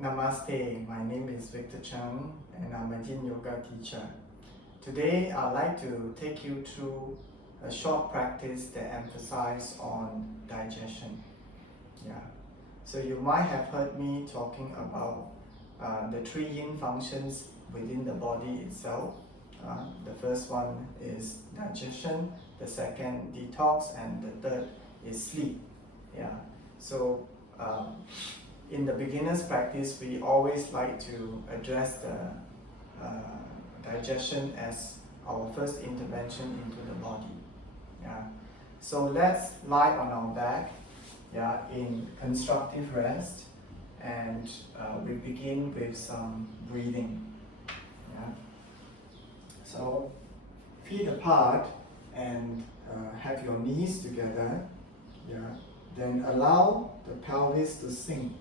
Namaste, my name is Victor Chng and I'm a Yin Yoga teacher. Today I'd like to take you through a short practice that emphasizes on digestion. So you might have heard me talking about the three yin functions within the body itself. The first one is digestion, the second detox, and the third is sleep. So in the beginner's practice, we always like to address the digestion as our first intervention into the body. So let's lie on our back in constructive rest, and we begin with some breathing. So feet apart and have your knees together. Then allow the pelvis to sink.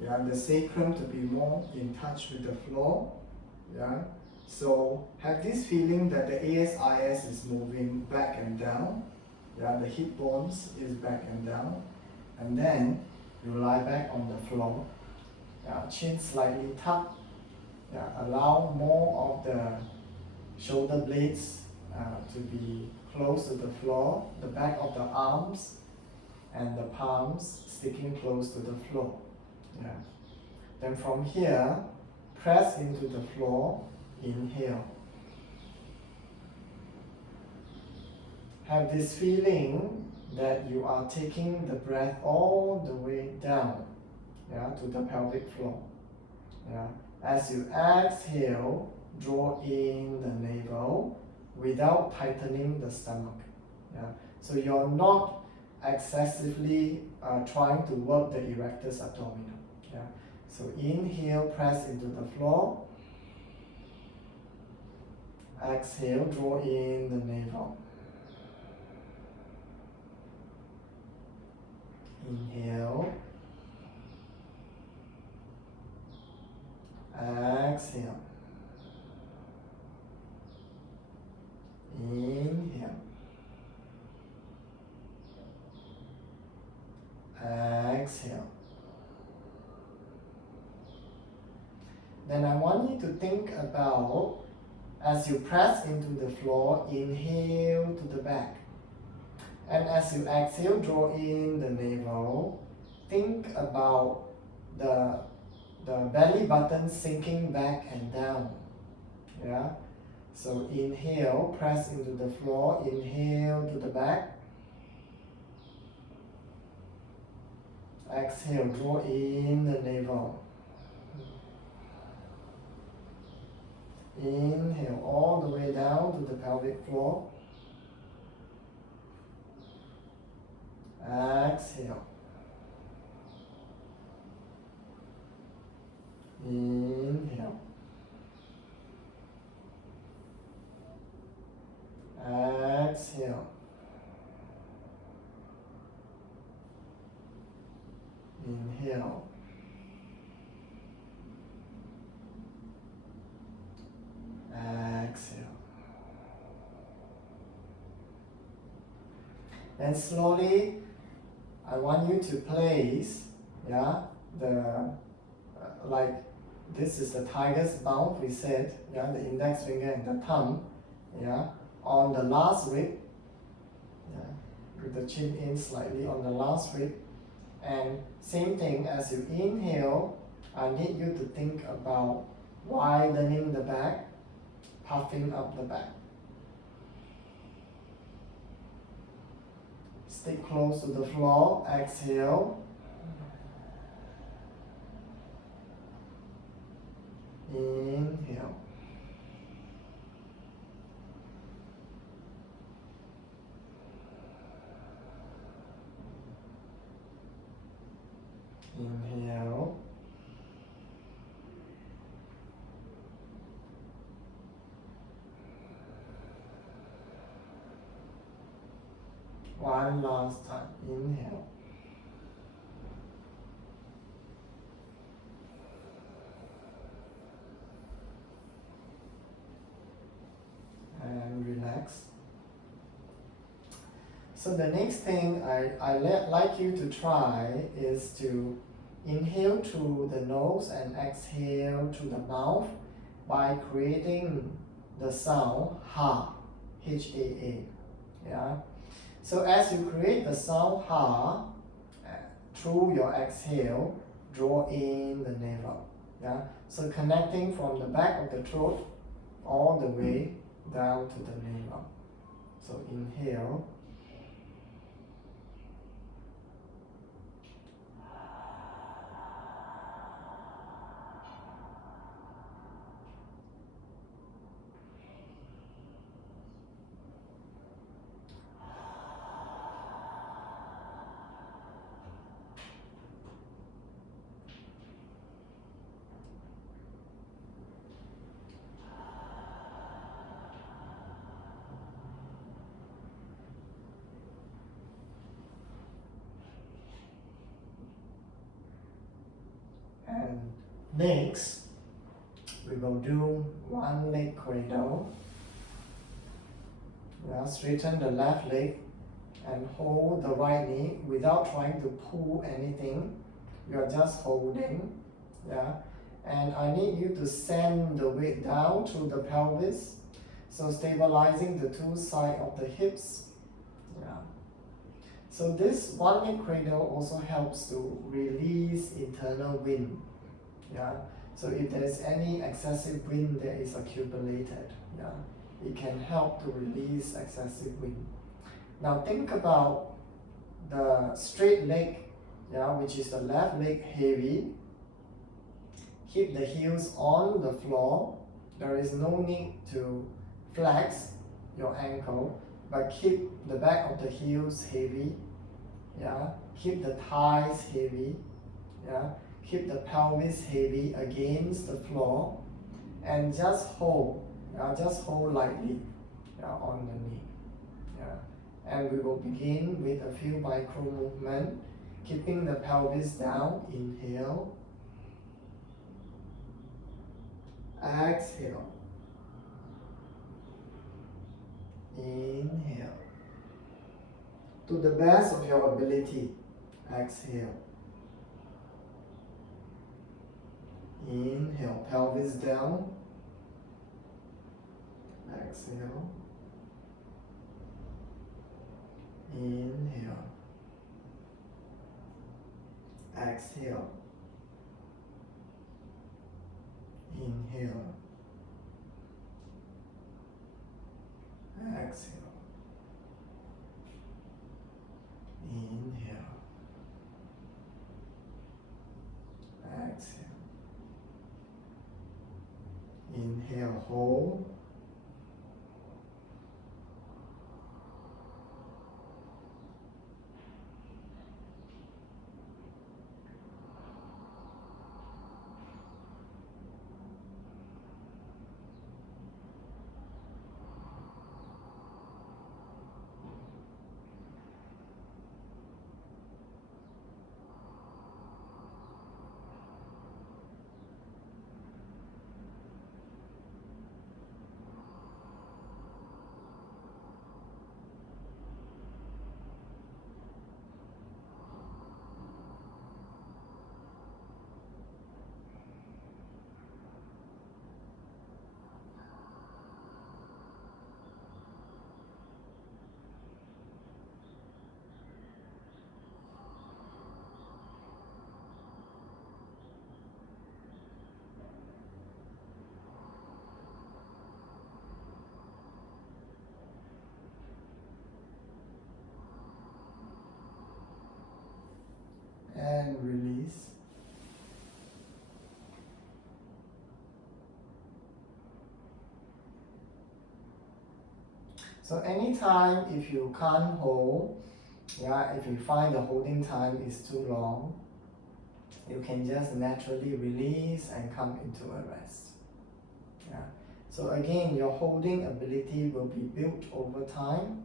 The sacrum to be more in touch with the floor. So have this feeling that the ASIS is moving back and down. The hip bones is back and down. And then you lie back on the floor. Chin slightly tucked. Allow more of the shoulder blades to be close to the floor, the back of the arms and the palms sticking close to the floor. Then from here, press into the floor, inhale. Have this feeling that you are taking the breath all the way down to the pelvic floor. As you exhale, draw in the navel without tightening the stomach. So you're not excessively trying to work the erectus abdominal. So inhale, press into the floor. Exhale, draw in the navel. Inhale. Exhale. Inhale. Exhale. Then I want you to think about, as you press into the floor, inhale to the back. And as you exhale, draw in the navel. Think about the belly button sinking back and down. So inhale, press into the floor, inhale to the back. Exhale, draw in the navel. Inhale all the way down to the pelvic floor. Exhale. Inhale. Exhale. Inhale. Exhale. And slowly, I want you to place, like this is the tiger's mouth, we said, the index finger and the thumb, on the last rib, with the chin in slightly on the last rib. And same thing, as you inhale, I need you to think about widening the back, puffing up the back. Stick close to the floor, exhale. Inhale. Inhale. One last time. Inhale. And relax. So the next thing I like you to try is to Inhale through the nose and exhale through the mouth by creating the sound ha, H-A-A. Yeah. So as you create the sound ha, through your exhale, draw in the navel. Yeah. So connecting from the back of the throat all the way down to the navel. So inhale. And next, we will do one leg cradle. Straighten the left leg and hold the right knee without trying to pull anything. You are just holding. Yeah. And I need you to send the weight down through the pelvis. So stabilizing the two sides of the hips. Yeah. So this one leg cradle also helps to release internal wind. Yeah. So if there is any excessive wind that is accumulated, yeah, it can help to release excessive wind. Now think about the straight leg, yeah, which is the left leg heavy. Keep the heels on the floor. There is no need to flex your ankle, but keep the back of the heels heavy. Yeah. Keep the thighs heavy. Yeah. Keep the pelvis heavy against the floor, and just hold. Just hold lightly, on the knee. Yeah. And we will begin with a few micro movements, keeping the pelvis down. Inhale. Exhale. Inhale. To the best of your ability, exhale. Inhale, pelvis down. Exhale. Inhale. Exhale. Inhale. Exhale. Inhale. Exhale. Inhale, hold. And release. So anytime if you can't hold, if you find the holding time is too long, you can just naturally release and come into a rest. So again, your holding ability will be built over time.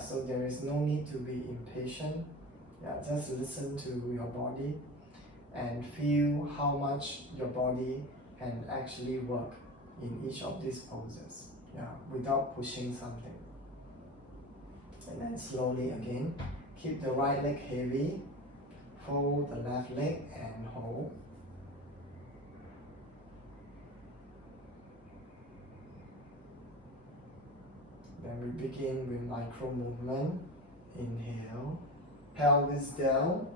So there is no need to be impatient. Just listen to your body and feel how much your body can actually work in each of these poses, without pushing something. And then slowly again, keep the right leg heavy, Fold the left leg and hold. Then we begin with micro movement. Inhale, pelvis down.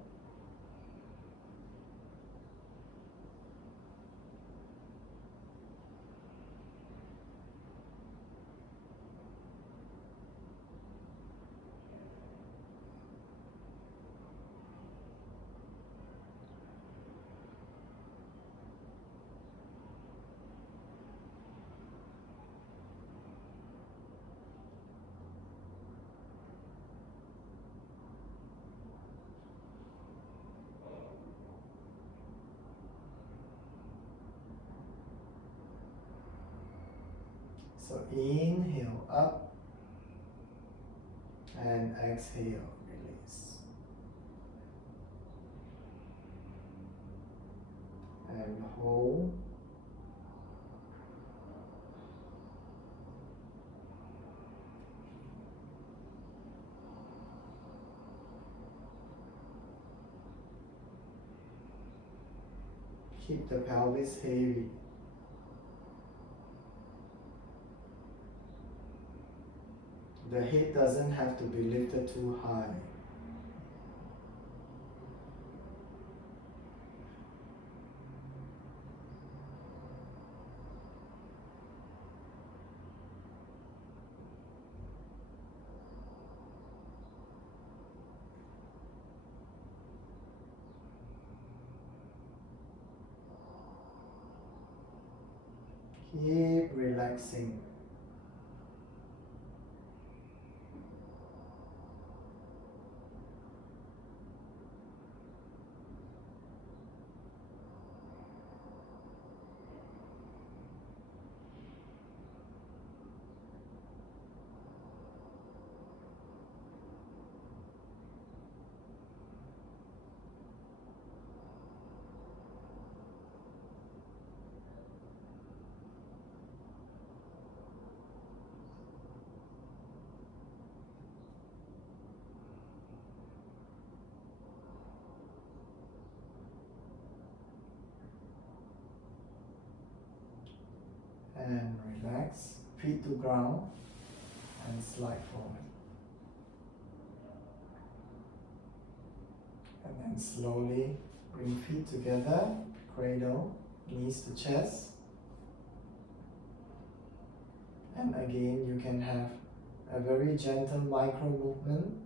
So inhale up and exhale, release. And hold. Keep the pelvis heavy. The head doesn't have to be lifted too high. Keep relaxing. And relax, feet to ground and slide forward. And then slowly bring feet together, cradle, knees to chest. And again, you can have a very gentle micro movement.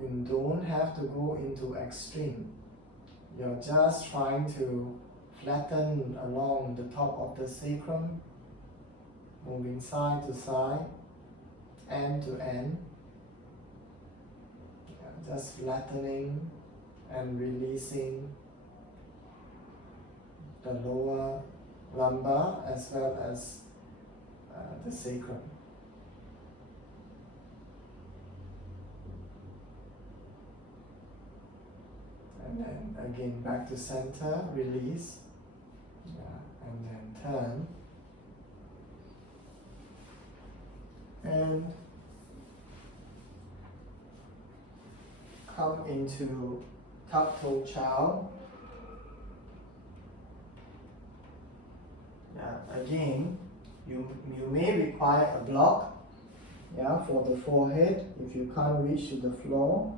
You don't have to go into extreme. You're just trying to flatten along the top of the sacrum, moving side to side, end to end. Just flattening and releasing the lower lumbar as well as the sacrum. And then again back to center, release, and then turn. And come into tuck toe chow. Again, you may require a block for the forehead if you can't reach to the floor.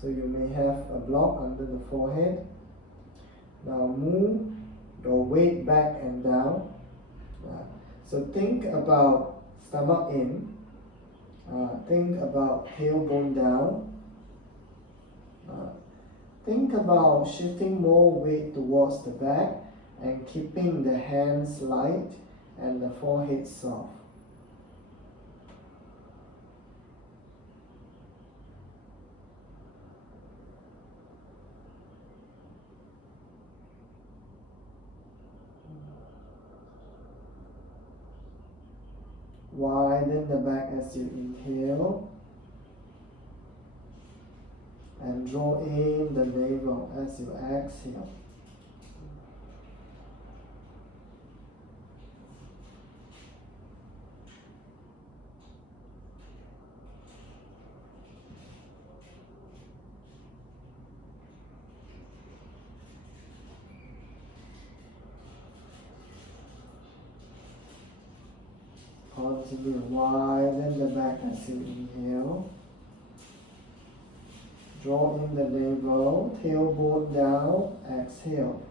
So you may have a block under the forehead. Now move your weight back and down. So think about stomach in. Think about tailbone down. Think about shifting more weight towards the back and keeping the hands light and the forehead soft. Widen the back as you inhale and draw in the navel as you exhale. Continue, widen the back as you inhale. Draw in the navel, tailbone down, exhale.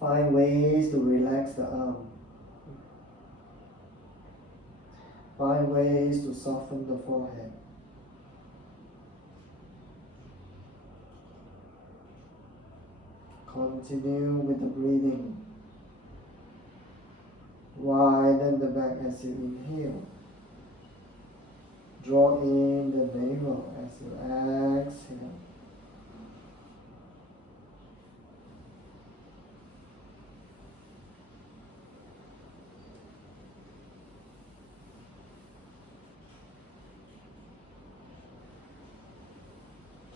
Find ways to relax the arm. Find ways to soften the forehead. Continue with the breathing. Widen the back as you inhale. Draw in the navel as you exhale.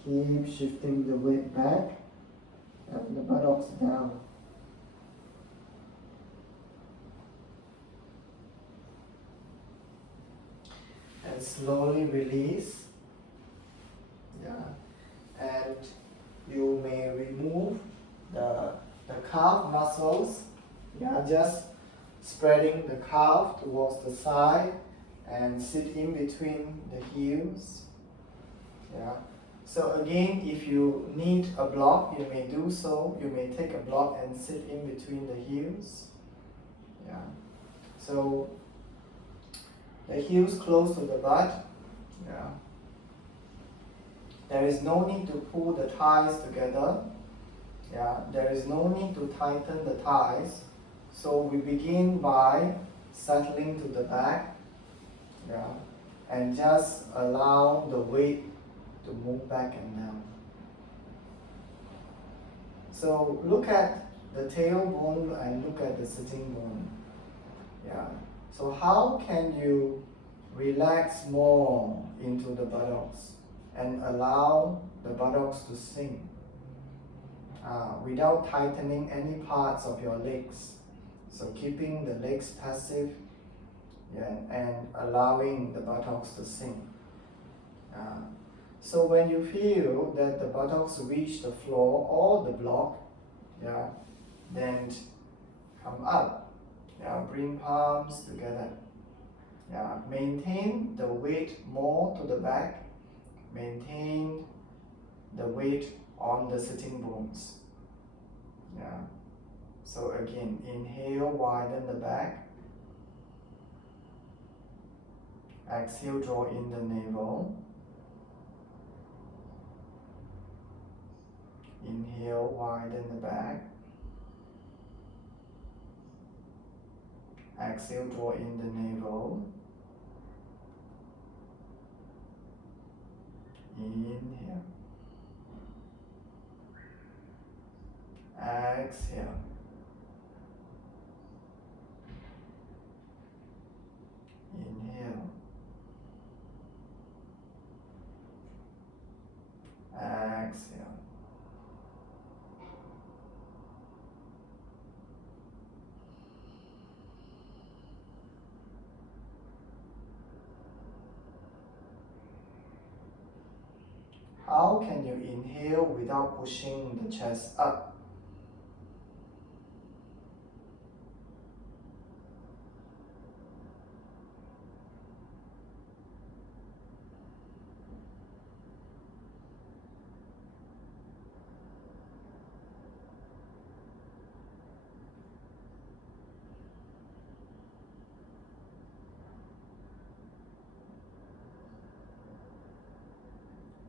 Keep shifting the weight back and the buttocks down. And slowly release. Yeah. And you may remove the calf muscles. Yeah, just spreading the calf towards the side and sit in between the heels. Yeah. So again, if you need a block, you may do so. You may take a block and sit in between the heels. Yeah. So the heels close to the butt. Yeah. There is no need to pull the thighs together. Yeah. There is no need to tighten the thighs. So we begin by settling to the back. Yeah. And just allow the weight to move back and down. So look at the tailbone and look at the sitting bone. Yeah. So how can you relax more into the buttocks and allow the buttocks to sink without tightening any parts of your legs? So keeping the legs passive, yeah, and allowing the buttocks to sink. So when you feel that the buttocks reach the floor or the block, yeah, then come up. Yeah, bring palms together. Yeah, maintain the weight more to the back. Maintain the weight on the sitting bones. Yeah. So again, inhale, widen the back. Exhale, draw in the navel. Inhale, widen the back. Exhale, draw in the navel. Inhale. Exhale. Inhale. Exhale. How can you inhale without pushing the chest up?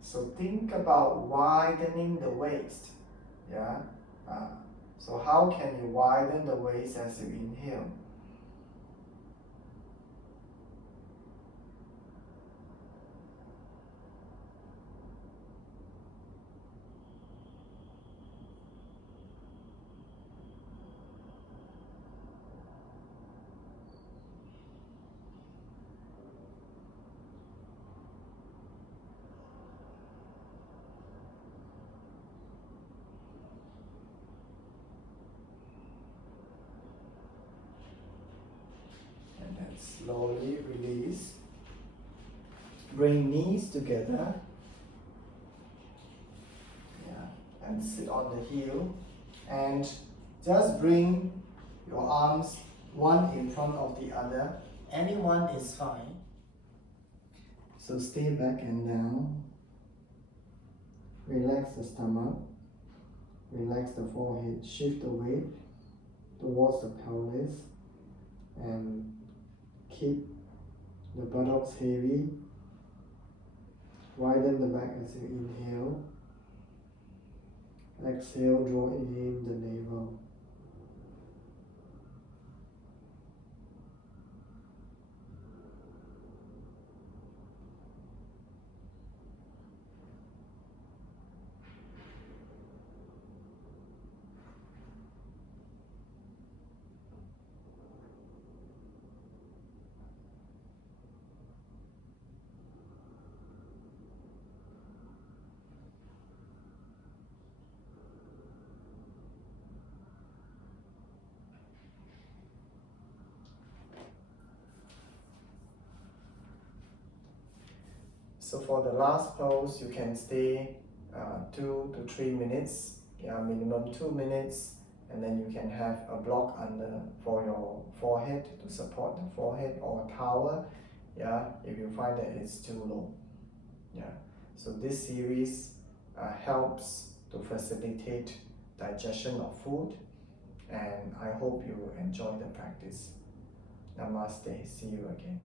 So think about widening the waist. Yeah. So how can you widen the waist as you inhale? slowly release. Bring knees together. Yeah, and sit on the heel. And just bring your arms one in front of the other. Anyone is fine. So stay back and down. Relax the stomach. Relax the forehead. Shift the weight towards the pelvis. And keep the buttocks heavy. Widen the back as you inhale. Exhale, draw in the navel. So for the last pose, you can stay 2 to 3 minutes, minimum 2 minutes, and then you can have a block under for your forehead to support the forehead, or a towel, if you find that it's too low. So this series helps to facilitate digestion of food, and I hope you enjoy the practice. Namaste. See you again.